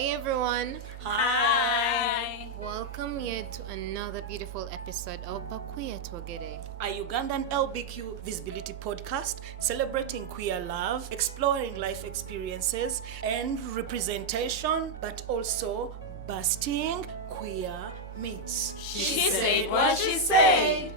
Hi everyone. Hi. Welcome here to another beautiful episode of 𝐀𝐿𝐵𝐾, A Ugandan LBQ visibility podcast celebrating queer love, exploring life experiences and representation, but also busting queer myths. She said what she said.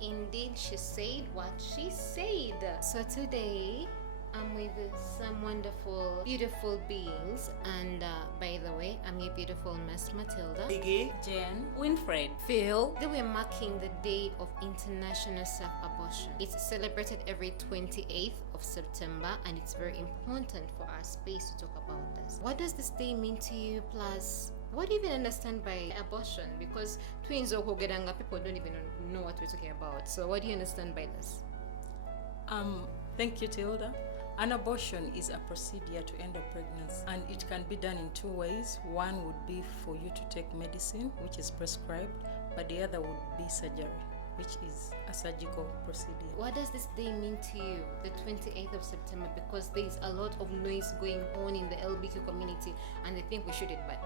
Indeed, she said what she said. So today I'm with some wonderful, beautiful beings, and by the way, I'm your beautiful Miss Matilda, Biggie, Jen, Winfred, Phil. Today we're marking the Day of International Self-Abortion. It's celebrated every 28th of September, and it's very important for our space to talk about this. What does this day mean to you? Plus, what do you even understand by abortion? Because twins or Hogedanga people don't even know what we're talking about. So what do you understand by this? Thank you, Tilda. An abortion is a procedure to end a pregnancy, and it can be done in two ways. One would be for you to take medicine, which is prescribed, but the other would be surgery, which is a surgical procedure. What does this day mean to you, the 28th of September? Because there's a lot of noise going on in the LBQ community, and they think we shouldn't, but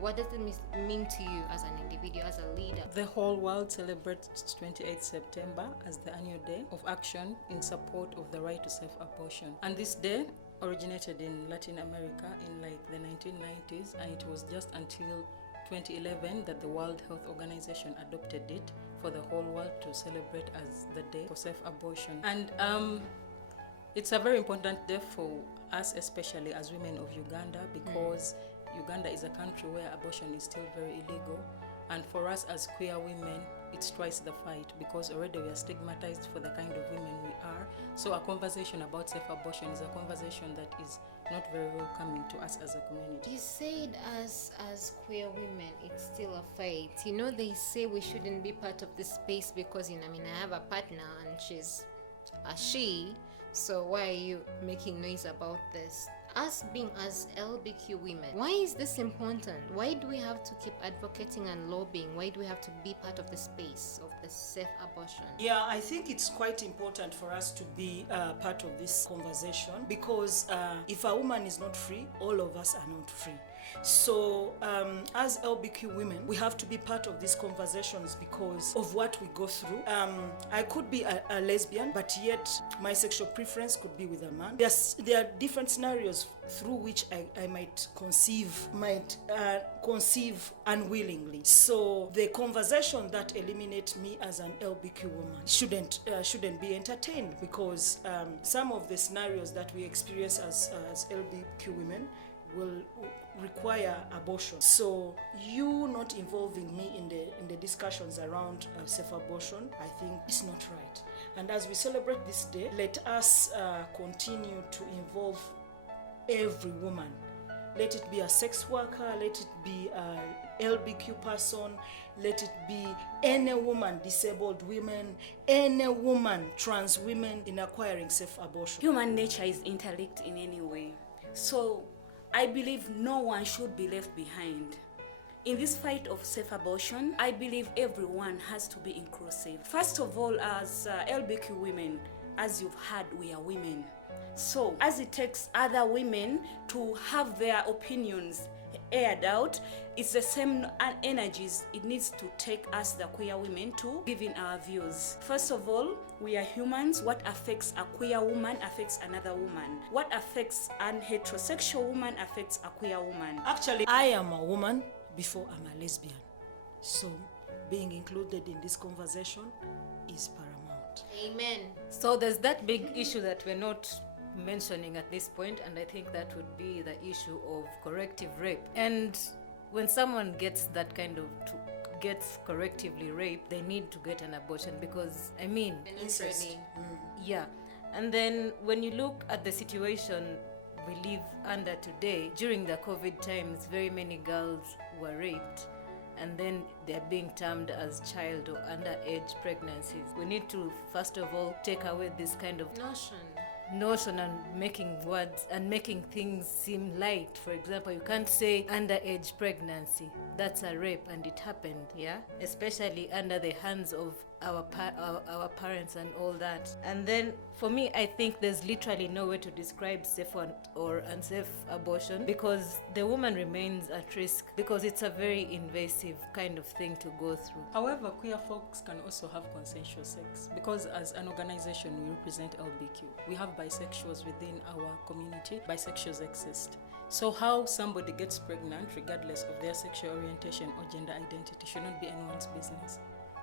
what does it mean to you as an individual, as a leader? The whole world celebrates 28th September as the annual day of action in support of the right to self-abortion. And this day originated in Latin America in the 1990s, and it was just until 2011 that the World Health Organization adopted it for the whole world to celebrate as the day for self-abortion. And it's a very important day for us, especially as women of Uganda, because Uganda is a country where abortion is still very illegal, and for us as queer women, it's twice the fight, because already we are stigmatized for the kind of women we are. So a conversation about self-abortion is a conversation that is not very welcoming to us as a community. You said as queer women, it's still a fight. You know, they say we shouldn't be part of this space because, I have a partner and she's a she, so why are you making noise about this? Us being as LBQ women, why is this important? Why do we have to keep advocating and lobbying? Why do we have to be part of the space of the self-abortion? Yeah, I think it's quite important for us to be part of this conversation, because if a woman is not free, all of us are not free. So as LBQ women, we have to be part of these conversations because of what we go through. I could be a lesbian, but yet my sexual preference could be with a man. There are different scenarios through which I might conceive unwillingly. So the conversation that eliminates me as an LBQ woman shouldn't be entertained, because some of the scenarios that we experience as LBQ women will require abortion. So you not involving me in the discussions around self-abortion, I think it's not right. And as we celebrate this day, let us continue to involve every woman. Let it be a sex worker, let it be a LBQ person, let it be any woman, disabled women, any woman, trans women in acquiring self-abortion. Human nature is interlinked in any way. So I believe no one should be left behind. In this fight of self-abortion, I believe everyone has to be inclusive. First of all, as LBQ women, as you've heard, we are women. So as it takes other women to have their opinions aired out, it's the same energies it needs to take us, the queer women, to give in our views. First of all, we are humans. What affects a queer woman affects another woman. What affects an heterosexual woman affects a queer woman. Actually, I am a woman before I'm a lesbian. So being included in this conversation is paramount. Amen. So there's that big issue that we're not mentioning at this point, and I think that would be the issue of corrective rape. And when someone gets gets correctively raped, they need to get an abortion, because Incest. yeah. And then when you look at the situation we live under today, during the COVID times, very many girls were raped, and then they're being termed as child or underage pregnancies. We need to first of all take away this kind of notion and making words and making things seem light. For example, you can't say underage pregnancy. That's a rape and it happened, yeah? Especially under the hands of our parents and all that. And then for me, I think there's literally no way to describe safe or unsafe abortion, because the woman remains at risk, because it's a very invasive kind of thing to go through. However, queer folks can also have consensual sex, because as an organization we represent LBQ. We have bisexuals within our community. Bisexuals exist. So how somebody gets pregnant, regardless of their sexual orientation or gender identity, should not be anyone's business.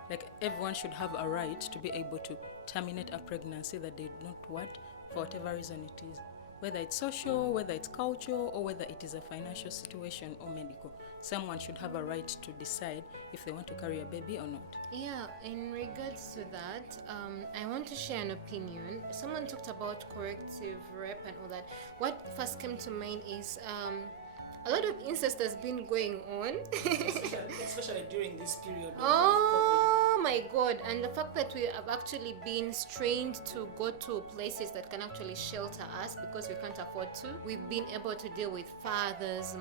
Like, everyone should have a right to be able to terminate a pregnancy that they do not want, for whatever reason it is. Whether it's social, whether it's cultural, or whether it is a financial situation or medical. Someone should have a right to decide if they want to carry a baby or not. Yeah, in regards to that, I want to share an opinion. Someone talked about corrective rape and all that. What first came to mind is a lot of incest has been going on. especially during this period of Oh my god, and the fact that we have actually been strained to go to places that can actually shelter us because we can't afford to. We've been able to deal with fathers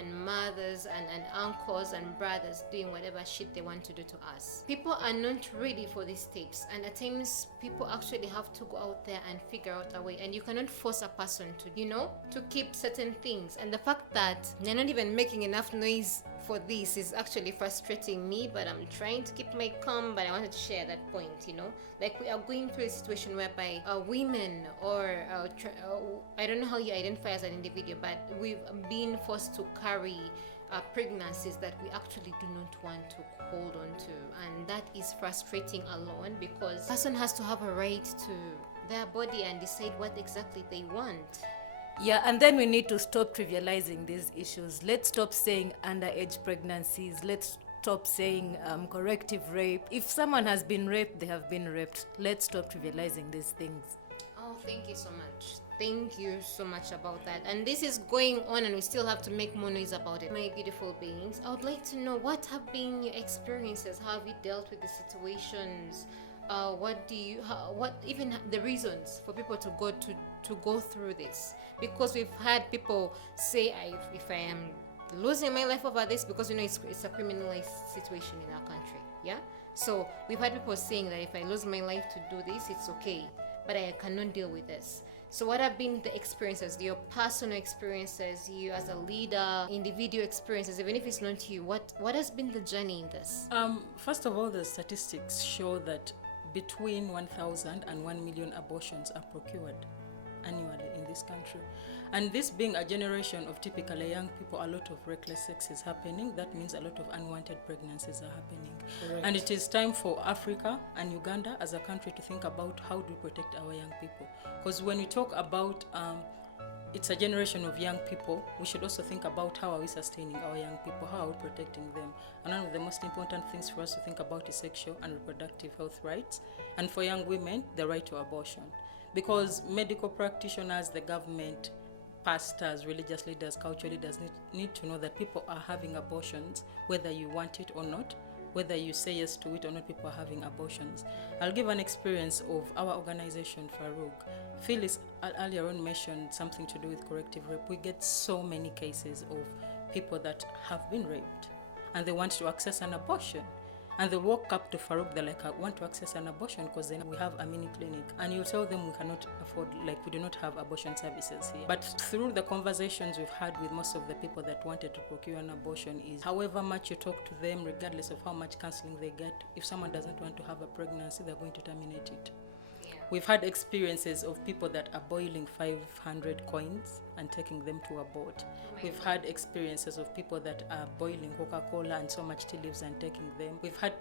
and mothers and uncles and brothers doing whatever shit they want to do to us. People are not ready for these tapes, and at times people actually have to go out there and figure out a way, and you cannot force a person to keep certain things. And the fact that they're not even making enough noise for this is actually frustrating me, but I'm trying to keep my calm. But I wanted to share that point, like we are going through a situation whereby women or I don't know how you identify as an individual, but we've been forced to carry pregnancies that we actually do not want to hold on to, and that is frustrating alone, because a person has to have a right to their body and decide what exactly they want. Yeah, and then we need to stop trivializing these issues. Let's stop saying underage pregnancies. Let's stop saying corrective rape. If someone has been raped, they have been raped. Let's stop trivializing these things. Oh, thank you so much. Thank you so much about that. And this is going on, and we still have to make more noise about it. My beautiful beings, I would like to know, what have been your experiences? How have you dealt with the situations? What even the reasons for people to go through this? Because we've had people say, if I am losing my life over this, because it's a criminalized situation in our country, yeah. So we've had people saying that if I lose my life to do this, it's okay, but I cannot deal with this. So what have been the experiences, your personal experiences, you as a leader, individual experiences, even if it's not you, what has been the journey in this? First of all, the statistics show that between 1,000 and 1 million abortions are procured annually in this country. And this being a generation of typically young people, a lot of reckless sex is happening. That means a lot of unwanted pregnancies are happening. Correct. And it is time for Africa and Uganda as a country to think about how do we protect our young people. Because when we talk about it's a generation of young people, we should also think about how are we sustaining our young people, how are we protecting them. And one of the most important things for us to think about is sexual and reproductive health rights, and for young women, the right to abortion. Because medical practitioners, the government, pastors, religious leaders, cultural leaders need to know that people are having abortions, whether you want it or not, whether you say yes to it or not, people are having abortions. I'll give an experience of our organization, 𝓔𝓬𝓱𝓸. Phyllis earlier on mentioned something to do with corrective rape. We get so many cases of people that have been raped and they want to access an abortion. And they walk up to 𝓔𝓬𝓱𝓸, they're like, I want to access an abortion because then we have a mini clinic. And you tell them we cannot afford, like we do not have abortion services here. But through the conversations we've had with most of the people that wanted to procure an abortion is, however much you talk to them, regardless of how much counseling they get, if someone doesn't want to have a pregnancy, they're going to terminate it. We've had experiences of people that are boiling 500 coins and taking them to abort. We've had experiences of people that are boiling Coca-Cola and so much tea leaves and taking them. We've had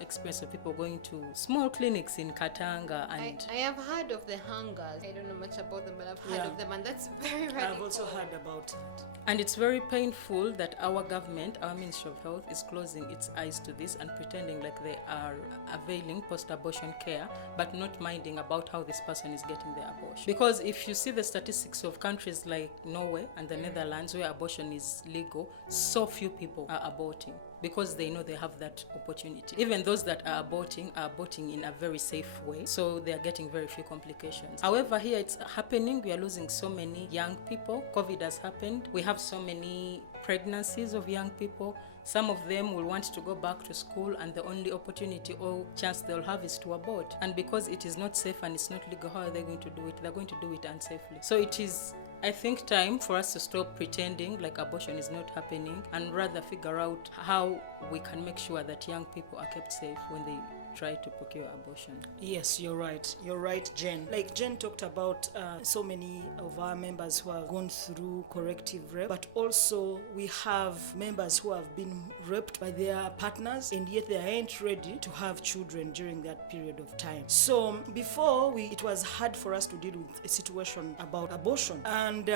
experience of people going to small clinics in Katanga. And I have heard of the hangers. I don't know much about them, but I've heard of them, and that's very radical. I've also heard about it. And it's very painful that our government, our Ministry of Health, is closing its eyes to this and pretending like they are availing post-abortion care, but not minding about how this person is getting their abortion. Because if you see the statistics of countries like Norway and the Netherlands, where abortion is legal, so few people are aborting because they know they have that opportunity. Even those that are aborting in a very safe way, so they are getting very few complications. However, here it's happening. We are losing so many young people. COVID has happened. We have so many pregnancies of young people. Some of them will want to go back to school, and the only opportunity or chance they'll have is to abort. And because it is not safe and it's not legal, how are they going to do it? They're going to do it unsafely. So it is, I think, time for us to stop pretending like abortion is not happening and rather figure out how we can make sure that young people are kept safe when they try to procure abortion. Yes, you're right. You're right, Jen. Like Jen talked about so many of our members who have gone through corrective rape, but also we have members who have been raped by their partners and yet they aren't ready to have children during that period of time. So before, it was hard for us to deal with a situation about abortion. And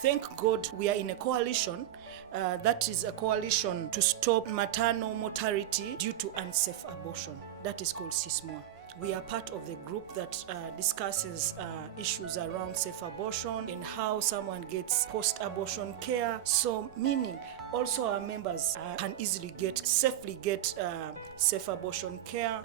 thank God we are in a coalition. That is a coalition to stop maternal mortality due to unsafe abortion. That is called 𝐀𝐟𝐫𝐸. We are part of the group that discusses issues around safe abortion and how someone gets post-abortion care. So meaning also our members can easily safely get safe abortion care,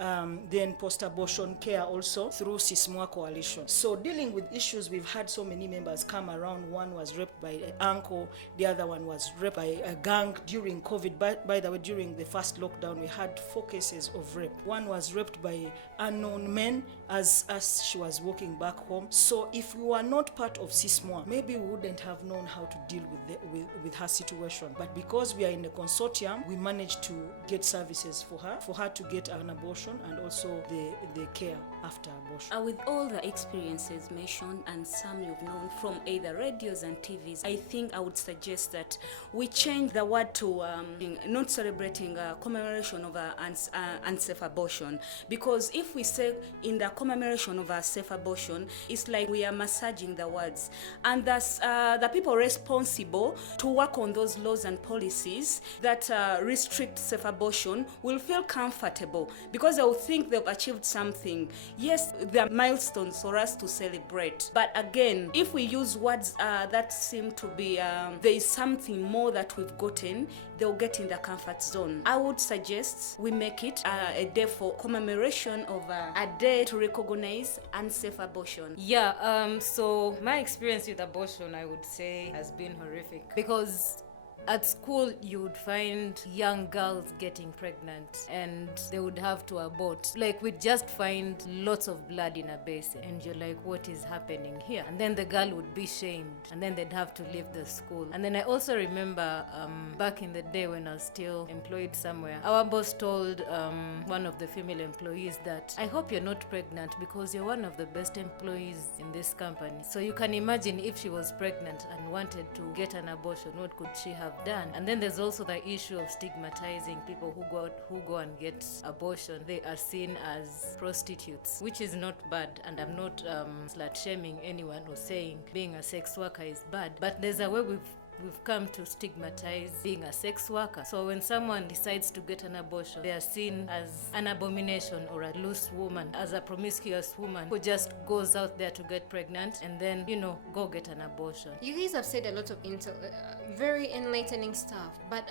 then post-abortion care also through 𝐀𝐟𝐫𝐸 coalition. So dealing with issues, we've had so many members come around. One was raped by an uncle, the other one was raped by a gang during COVID. By the way, during the first lockdown, we had 4 cases of rape. One was raped by unknown men as she was walking back home. So if we were not part of 𝐀𝐟𝐫𝐸, maybe we wouldn't have known how to deal with her situation. But because we are in a consortium, we managed to get services for her to get an abortion and also the care after abortion. With all the experiences mentioned and some you've known from either radios and TVs, I think I would suggest that we change the word to not celebrating commemoration of unsafe abortion, because if we say in the commemoration of a safe abortion, it's like we are massaging the words, and thus the people responsible to work on those laws and policies that restrict safe abortion will feel comfortable because they will think they've achieved something. Yes, there are milestones for us to celebrate, but again, if we use words that seem to be there is something more that we've gotten, they'll get in the comfort zone. I would suggest we make it a day for commemoration of a day to recognize unsafe abortion. Yeah, so my experience with abortion, I would say, has been horrific, because at school you would find young girls getting pregnant and they would have to abort. Like, we'd just find lots of blood in a basin and you're like, what is happening here? And then the girl would be shamed and then they'd have to leave the school. And then I also remember back in the day when I was still employed somewhere, our boss told one of the female employees that, I hope you're not pregnant because you're one of the best employees in this company. So you can imagine if she was pregnant and wanted to get an abortion, what could she have done? And then there's also the issue of stigmatizing people who go and get abortion. They are seen as prostitutes, which is not bad, and I'm not slut shaming anyone or saying being a sex worker is bad, but there's a way we've come to stigmatize being a sex worker. So when someone decides to get an abortion, they are seen as an abomination or a loose woman, as a promiscuous woman who just goes out there to get pregnant and then, go get an abortion. You guys have said a lot of very enlightening stuff, but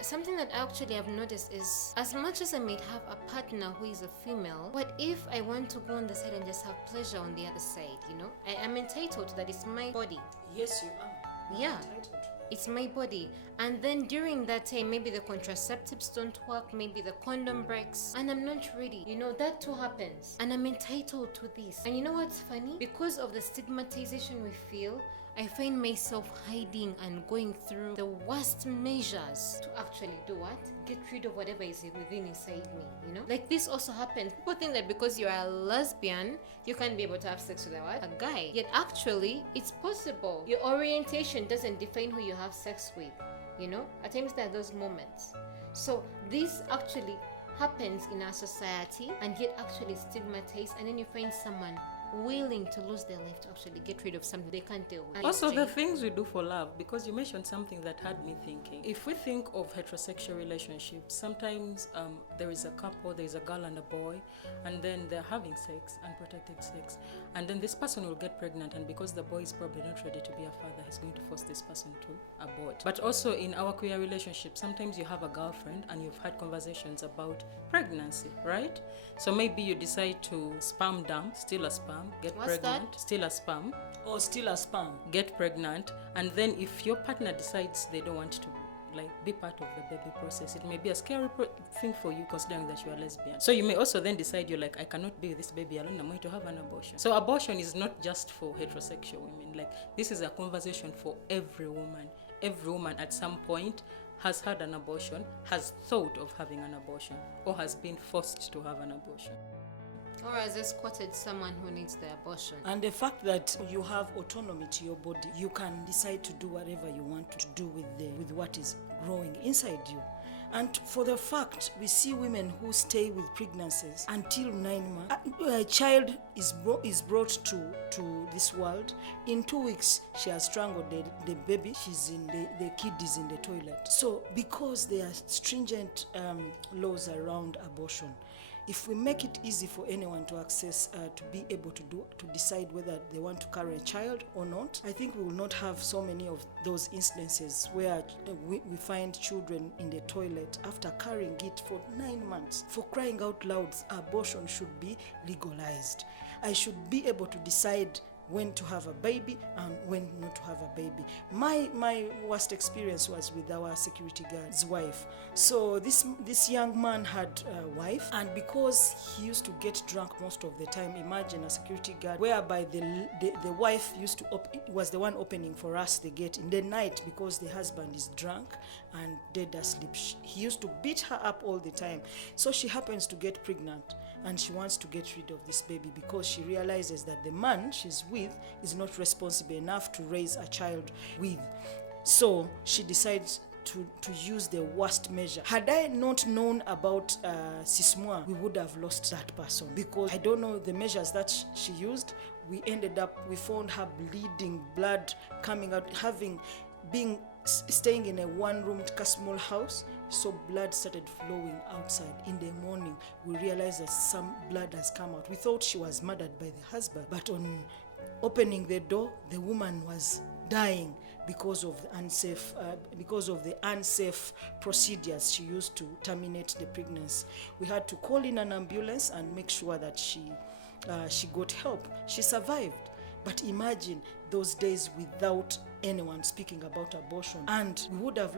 something that actually I've noticed is, as much as I might have a partner who is a female, what if I want to go on the side and just have pleasure on the other side? I am entitled to that. It's my body. Yes, you are. Yeah. Entitled to. It's my body. And then during that time, maybe the contraceptives don't work, maybe the condom breaks, and I'm not ready. That too happens. And I'm entitled to this. And you know what's funny? Because of the stigmatization we feel, I find myself hiding and going through the worst measures to actually do what? Get rid of whatever is inside me, Like, this also happens. People think that because you're a lesbian, you can't be able to have sex with a guy. Yet actually, it's possible. Your orientation doesn't define who you have sex with, At times there are those moments. So this actually happens in our society and yet actually stigmatized, and then you find someone willing to lose their life to actually get rid of something they can't deal with. Also, the things we do for love, because you mentioned something that had me thinking. If we think of heterosexual relationships, sometimes there is a couple, there is a girl and a boy, and then they're having sex, unprotected sex, and then this person will get pregnant, and because the boy is probably not ready to be a father, he's going to force this person to abort. But also in our queer relationship, sometimes you have a girlfriend and you've had conversations about pregnancy, right? So maybe you decide to sperm dump, steal a sperm, get What's pregnant, that? steal a sperm, Or still a sperm. get pregnant, and then if your partner decides they don't want to like be part of the baby process. It may be a scary thing for you considering that you are lesbian. So you may also then decide you're like, I cannot be with this baby alone, I'm going to have an abortion. So abortion is not just for heterosexual women. Like, this is a conversation for every woman. Every woman at some point has had an abortion, has thought of having an abortion, or has been forced to have an abortion. Or has escorted someone who needs the abortion. And the fact that you have autonomy to your body, you can decide to do whatever you want to do with what is growing inside you. And for the fact, we see women who stay with pregnancies until 9 months. A child is brought to this world. In 2 weeks, she has strangled the baby. The kid is in the toilet. So because there are stringent laws around abortion, if we make it easy for anyone to access, to be able to decide whether they want to carry a child or not, I think we will not have so many of those instances where we find children in the toilet after carrying it for 9 months. For crying out loud, abortion should be legalized. I should be able to decide when to have a baby and when not to have a baby. My worst experience was with our security guard's wife. So this young man had a wife, and because he used to get drunk most of the time, imagine a security guard whereby the wife was the one opening for us the gate in the night because the husband is drunk and dead asleep. He used to beat her up all the time. So she happens to get pregnant, and she wants to get rid of this baby because she realizes that the man she's with is not responsible enough to raise a child with. So she decides to use the worst measure. Had I not known about 𝐀𝐿𝐬𝐬𝐿, we would have lost that person, because I don't know the measures that she used. We found her bleeding, blood coming out, staying in a one-room small house. So blood started flowing outside. In the morning, we realized that some blood has come out. We thought she was murdered by the husband, but on opening the door, the woman was dying because of the unsafe procedures she used to terminate the pregnancy. We had to call in an ambulance and make sure that she got help. She survived. But imagine those days without anyone speaking about abortion, and we would have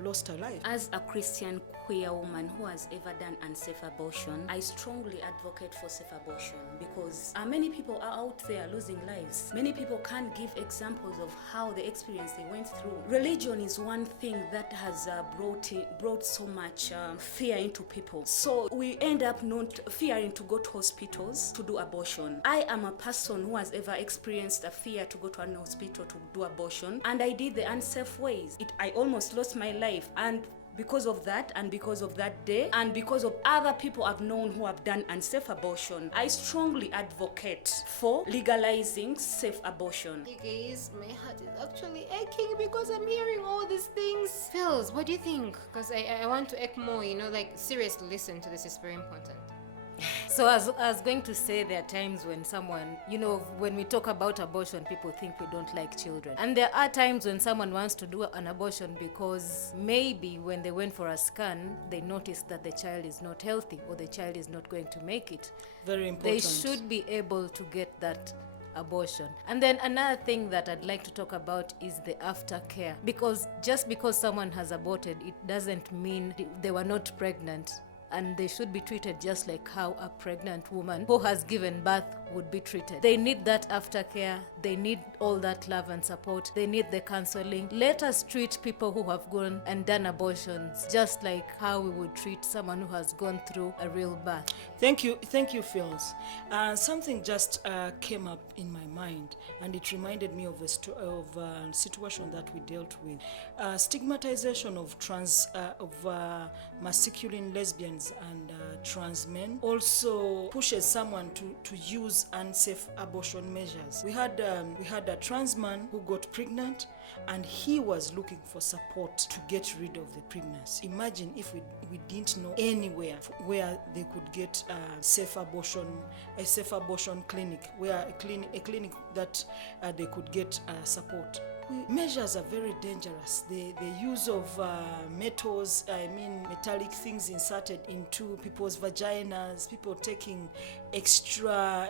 lost her life. As a Christian queer woman who has ever done unsafe abortion, I strongly advocate for safe abortion, because many people are out there losing lives. Many people can't give examples of how the experience they went through. Religion is one thing that has brought so much fear into people. So we end up not fearing to go to hospitals to do abortion. I am a person who has ever experienced a fear to go to an hospital to do abortion, and I did the unsafe ways. I almost lost my life, and because of that, and because of that day, and because of other people I've known who have done unsafe abortion, I strongly advocate for legalizing safe abortion. You guys, my heart is actually aching because I'm hearing all these things. Phils, what do you think? Because I want to ache more, seriously listen to this, is very important. So I was going to say, there are times when someone, when we talk about abortion, people think we don't like children. And there are times when someone wants to do an abortion because maybe when they went for a scan, they noticed that the child is not healthy or the child is not going to make it. Very important. They should be able to get that abortion. And then another thing that I'd like to talk about is the aftercare. Because just because someone has aborted, it doesn't mean they were not pregnant. And they should be treated just like how a pregnant woman who has given birth would be treated. They need that aftercare. They need all that love and support. They need the counseling. Let us treat people who have gone and done abortions just like how we would treat someone who has gone through a real birth. Thank you, Phils. Something just came up in my mind, and it reminded me of a situation that we dealt with. Stigmatization of masculine lesbians and trans men also pushes someone to use unsafe abortion measures. We had a trans man who got pregnant, and he was looking for support to get rid of the pregnancy. Imagine if we didn't know anywhere where they could get a safe abortion clinic, a clinic that they could get support. Measures are very dangerous. The use of metallic things inserted into people's vaginas, people taking extra,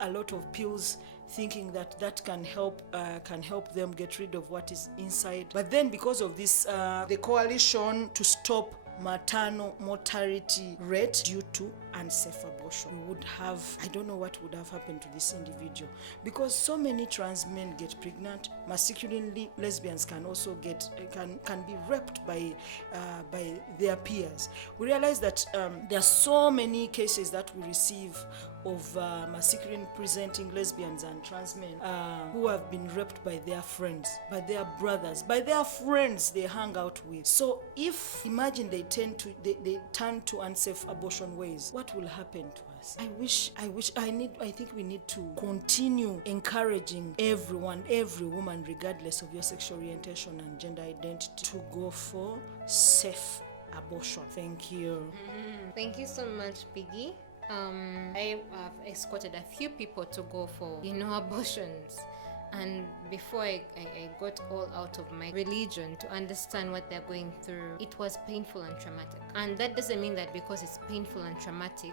a lot of pills, thinking that that can help them get rid of what is inside. But then because of this, the coalition to stop maternal mortality rate due to unsafe abortion, we would have, I don't know what would have happened to this individual, because so many trans men get pregnant. Masculine lesbians can also get can be raped by their peers. We realize that there are so many cases that we receive of masculine presenting lesbians and trans men who have been raped by their friends, by their brothers, by their friends they hang out with. So if, imagine, they turn to unsafe abortion ways, what will happen to us? I think we need to continue encouraging everyone, every woman, regardless of your sexual orientation and gender identity, to go for safe abortion. Thank you. Thank you so much, Piggy. I have escorted a few people to go for, abortions. And before I got all out of my religion to understand what they're going through, it was painful and traumatic. And that doesn't mean that because it's painful and traumatic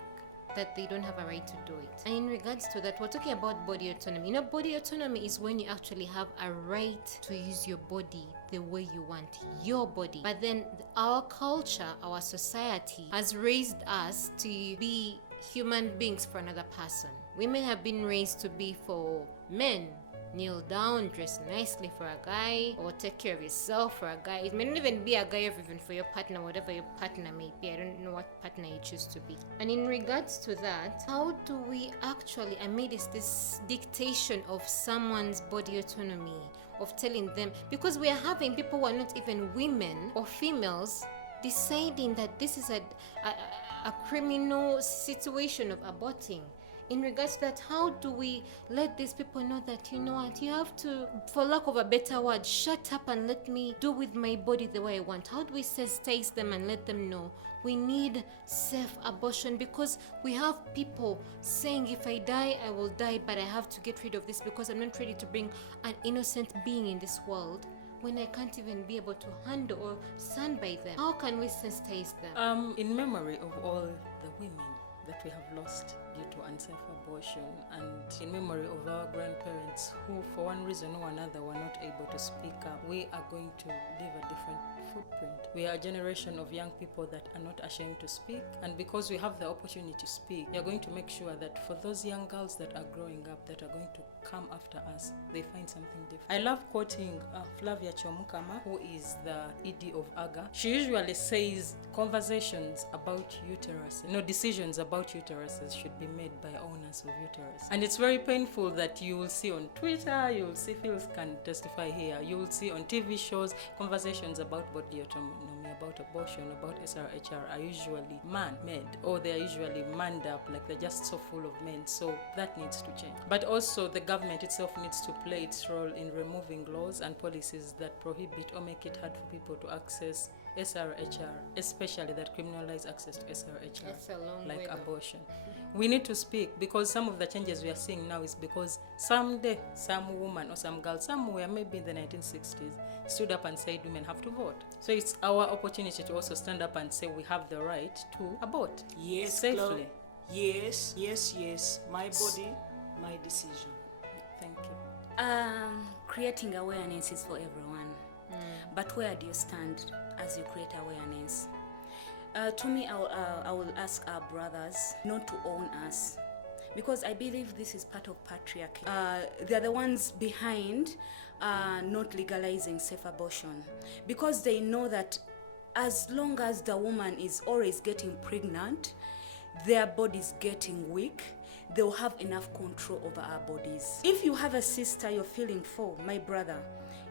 that they don't have a right to do it. And in regards to that, we're talking about body autonomy. Body autonomy is when you actually have a right to use your body the way you want your body. But then our culture, our society has raised us to be human beings for another person. Women have been raised to be for men. Kneel down, dress nicely for a guy, or take care of yourself for a guy. It may not even be a guy, or even for your partner, whatever your partner may be. I don't know what partner you choose to be. And in regards to that, how do we actually, amidst this dictation of someone's body autonomy, of telling them, because we are having people who are not even women or females deciding that this is a criminal situation of aborting. In regards to that, how do we let these people know that, you have to, for lack of a better word, shut up and let me do with my body the way I want? How do we sensitize them and let them know we need safe abortion? Because we have people saying, if I die, I will die, but I have to get rid of this because I'm not ready to bring an innocent being in this world, when I can't even be able to handle or stand by them. How can we sensitize them? In memory of all the women that we have lost due to unsafe abortion, and in memory of our grandparents who, for one reason or another, were not able to speak up, we are going to leave a different footprint. We are a generation of young people that are not ashamed to speak, and because we have the opportunity to speak, we are going to make sure that for those young girls that are growing up, that are going to come after us, they find something different. I love quoting 𝓔𝓬𝓬𝐿, who is the ED of AGA. She usually says conversations about uterus, decisions about uteruses should be made by owners of uterus. And it's very painful that you will see on Twitter, you will see, Phil can testify here, you will see on TV shows, conversations about body autonomy, about abortion, about 𝐀𝐟𝐫𝐸 are usually man-made, or they are usually manned up, like they're just so full of men. So that needs to change. But also the government itself needs to play its role in removing laws and policies that prohibit or make it hard for people to access 𝐀𝐟𝐫𝐸, especially that criminalize access to 𝐀𝐟𝐫𝐸, like abortion. We need to speak, because some of the changes we are seeing now is because someday some woman or some girl somewhere, maybe in the 1960s, stood up and said women have to vote. So it's our opportunity to also stand up and say we have the right to abort. Yes, safely. Yes. My body, my decision. Thank you. Creating awareness is for everyone. But where do you stand as you create awareness? To me, I will ask our brothers not to own us, because I believe this is part of patriarchy. They're the ones behind not legalizing safe abortion, because they know that as long as the woman is always getting pregnant, their body's getting weak, they'll have enough control over our bodies. If you have a sister you're feeling for, my brother,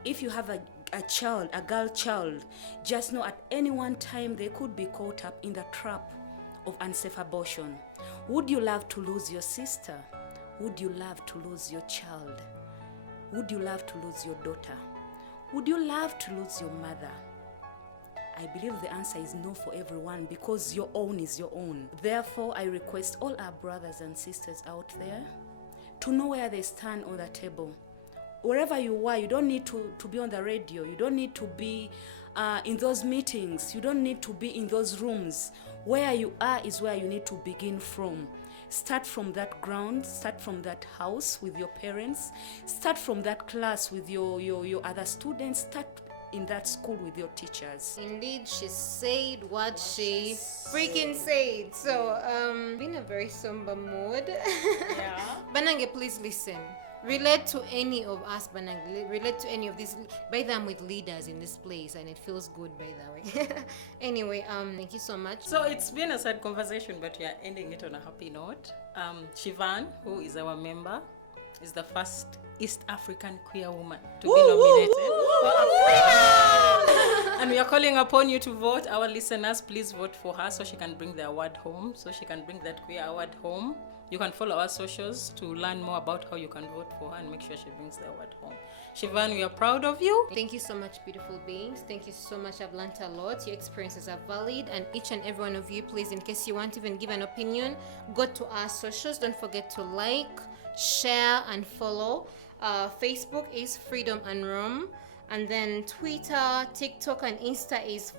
if you have a child, a girl child, just know at any one time they could be caught up in the trap of unsafe abortion. Would you love to lose your sister? Would you love to lose your child? Would you love to lose your daughter? Would you love to lose your mother? I believe the answer is no for everyone, because your own is your own. Therefore, I request all our brothers and sisters out there to know where they stand on the table. Wherever you are, you don't need to be on the radio. You don't need to be in those meetings. You don't need to be in those rooms. Where you are is where you need to begin from. Start from that ground, start from that house with your parents, start from that class with your other students, start in that school with your teachers. Indeed, she said what she freaking said. So, in a very somber mood. Yeah. Banange, please listen. Relate to any of us, Banange. Relate to any of these. By the way, I'm with leaders in this place, and it feels good, by the way. Anyway, thank you so much. So it's been a sad conversation, but we are ending it on a happy note. Shivan, who is our member, is the first East African queer woman to be nominated for a and we are calling upon you to vote. Our listeners, please vote for her so she can bring the award home, so she can bring that queer award home. You can follow our socials to learn more about how you can vote for her and make sure she brings the award home. Shivan, we are proud of you. Thank you so much, beautiful beings. Thank you so much. I've learned a lot. Your experiences are valid, and each and every one of you, please, in case you want to even give an opinion, go to our socials. Don't forget to like, share, and follow. Facebook is Freedom and Room, and then Twitter, TikTok, and Insta is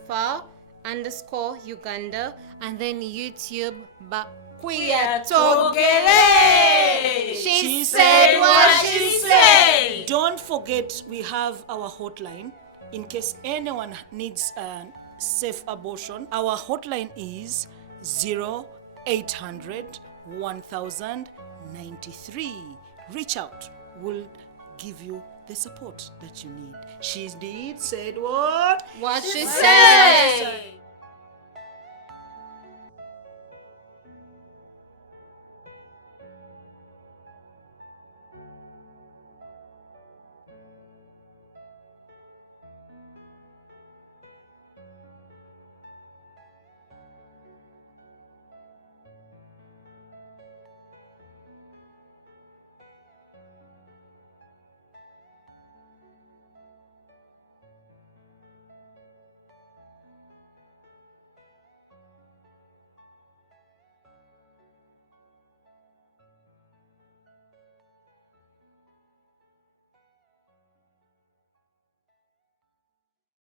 _Uganda, and then YouTube 𝐀𝐟𝐫𝐸. She said what she said. Don't forget, we have our hotline in case anyone needs a safe abortion. Our hotline is 0800-1093. Reach out. We'll give you the support that you need. She did said what? What she said.